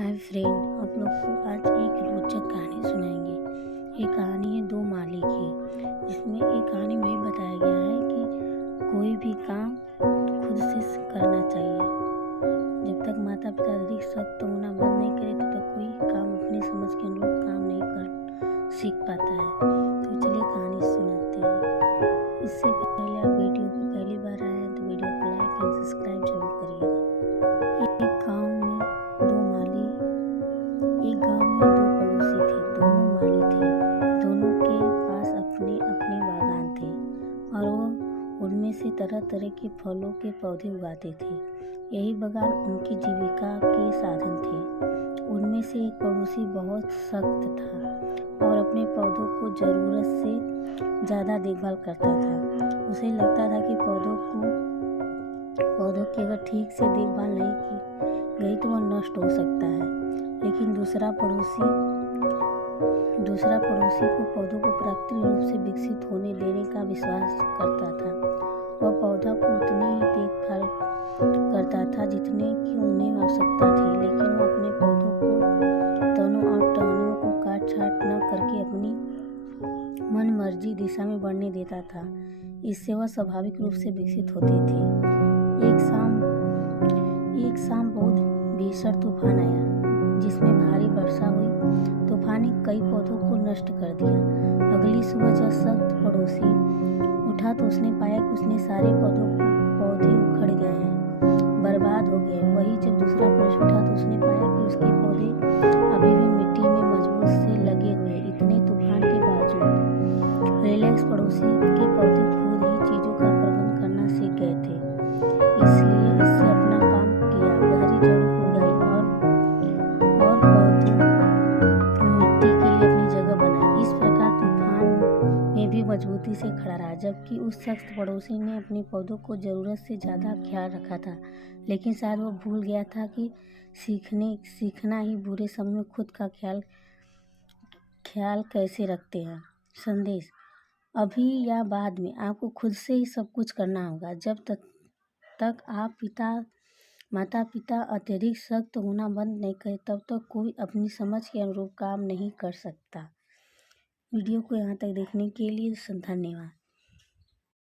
Hi friend, आप लोग को आज एक रोचक कहानी सुनाएंगे। ये कहानी है दो माली की, जिसमें एक कहानी में बताया गया है कि कोई भी काम खुद से करना चाहिए। जब तक माता पिता अधिक सख्त होना बंद नहीं करे तब तक कोई काम अपनी समझ के अनुरूप काम नहीं कर सीख पाता है। तो चलिए कहानी सुनाते हैं। इससे पहले आप वीडियो पे पहली बार आए हैं तो वीडियो को लाइक एंड सब्सक्राइब जरूर करिएगा। एक गांव में दो पड़ोसी थे। दोनों माली थे। दोनों के पास अपने अपने बागान थे और वो उनमें से तरह तरह के फलों के पौधे उगाते थे। यही बागान उनकी जीविका के साधन थे। उनमें से एक पड़ोसी बहुत सख्त था और अपने पौधों को ज़रूरत से ज़्यादा देखभाल करता था। उसे लगता था कि पौधों की अगर ठीक से देखभाल नहीं की गई तो वह नष्ट हो सकता है। लेकिन दूसरा पड़ोसी को पौधों को प्राकृतिक रूप से विकसित होने देने का विश्वास करता था। वह पौधा को उतनी ही देखभाल करता था जितने की उन्हें आवश्यकता थी, लेकिन वह अपने पौधों को तनों और टहनियों को काट छाट न करके अपनी मन मर्जी दिशा में बढ़ने देता था। इससे वह स्वाभाविक रूप से विकसित होते थे। एक शाम बहुत भीषण तूफान आया जिसमें भारी वर्षा हुई। तूफान ने कई पौधों को नष्ट कर दिया। अगली सुबह जब सख्त पड़ोसी उठा तो उसने पाया कि उसने सारे पौधे उखड़ गए हैं, बर्बाद हो गए। वही जब दूसरा पड़ोसी उठा तो उसने पाया कि उसके पौधे अभी भी मिट्टी में मजबूत से लगे हुए। इतने तूफान के बावजूद रिलैक्स पड़ोसी के पौधे खुद ही चीजों का प्रबंध करना सीख गए थे। इसलिए इससे अपना काम किया, गहरी जड़ उगाई और पौधों मिट्टी के लिए अपनी जगह बनाई। इस प्रकार तूफान में भी मजबूती से खड़ा रहा। जबकि उस सख्त पड़ोसी ने अपने पौधों को जरूरत से ज़्यादा ख्याल रखा था, लेकिन शायद वो भूल गया था कि सीखना ही बुरे समय में खुद का ख्याल कैसे रखते हैं। संदेश: अभी या बाद में आपको खुद से ही सब कुछ करना होगा। जब तक आप माता पिता अत्यधिक सख्त होना बंद नहीं करें तब तक कोई अपनी समझ के अनुरूप काम नहीं कर सकता। वीडियो को यहाँ तक देखने के लिए धन्यवाद।